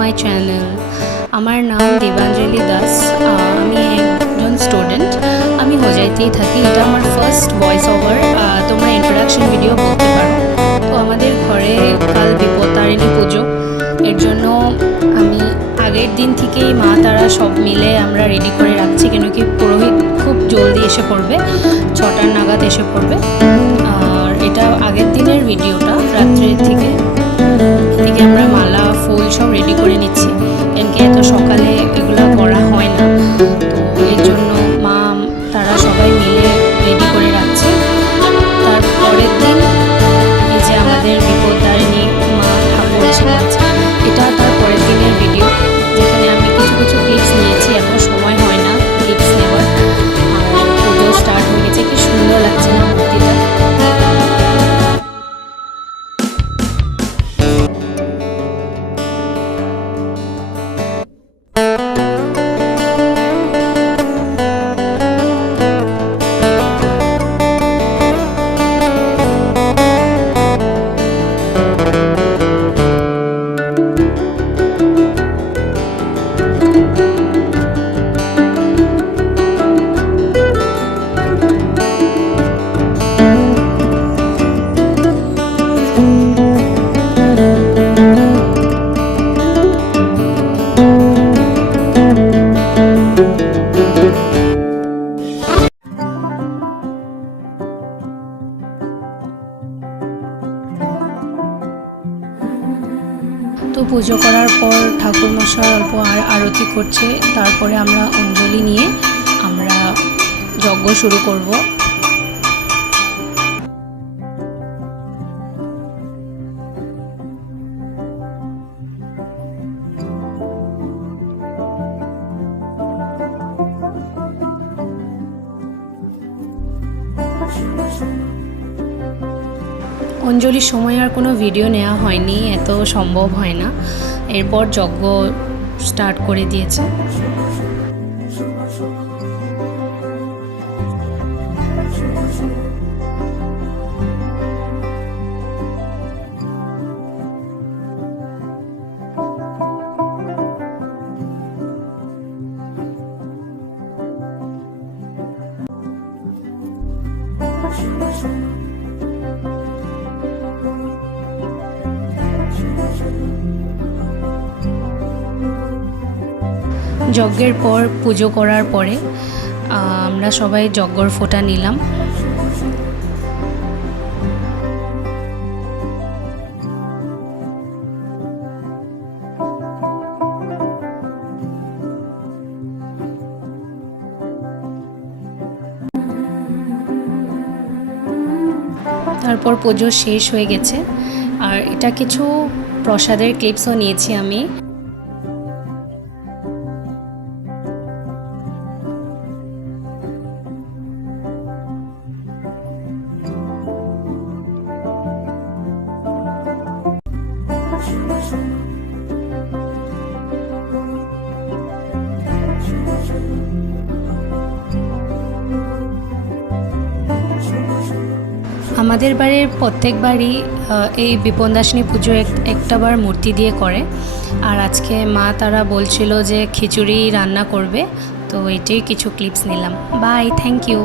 My channel. আমার নাম দেবাঞ্জলি দাস। আমি একজন স্টুডেন্ট। আমি হোজাইতেই থাকি। এটা আমার ফার্স্ট ভয়েস ওভার। তোমরা ইন্ট্রোডাকশন ভিডিও বলতে পারো। তো আমাদের ঘরে কাল বিপত্তারিণী পুজো, এর জন্য আমি আগের দিন থেকেই মা তারা সব মিলে আমরা রেডি করে রাখছি, কেন কি পুরোহিত খুব জলদি এসে পড়বে, 6টার নাগাদ এসে পড়বে। আর এটা আগের দিনের ভিডিওটা, রাত্রের থেকে আমরা মালা ফুল সব রেডি করে নিচ্ছি, কেন কি এত সকালে এগুলো করা হয় না। তো এর জন্য মা তারা সবাই মিলে রেডি করে রাখছে। তারপরের দিন এই যে আমাদের বিপত্তারিণী মা ঠাকুর এসে গেছে, এটা তার পরের দিনের ভিডিও, যেখানে আমি কিছু কিছু ক্লিপস নিয়েছি। এত সময় হয় না ক্লিপস নেওয়ার। আর পুজো স্টার্ট হয়ে গেছে, কি সুন্দর লাগছে না মূর্তিটা। তো পুজো করার পর ঠাকুরমশাই অল্প আরতি করছে, তারপরে আমরা অঞ্জলি নিয়ে আমরা যজ্ঞ শুরু করব। অঞ্জলির সময় আর কোনো ভিডিও নেওয়া হয়নি, এত সম্ভব হয় না। এরপর যজ্ঞ স্টার্ট করে দিয়েছে। যজ্ঞের পর পুজো করার পরে আমরা সবাই যজ্ঞর ফোঁটা নিলাম। তারপর পুজো শেষ হয়ে গেছে। আর এটা কিছু প্রসাদের ক্লিপসও নিয়েছি আমি। আমাদের বাড়ির প্রত্যেকবারই এই বিপন্দাসিনী পুজো একটাবার মূর্তি দিয়ে করে। আর আজকে মা তারা বলছিল যে খিচুড়ি রান্না করবে, তো এটাই কিছু ক্লিপস নিলাম। Bye, thank you.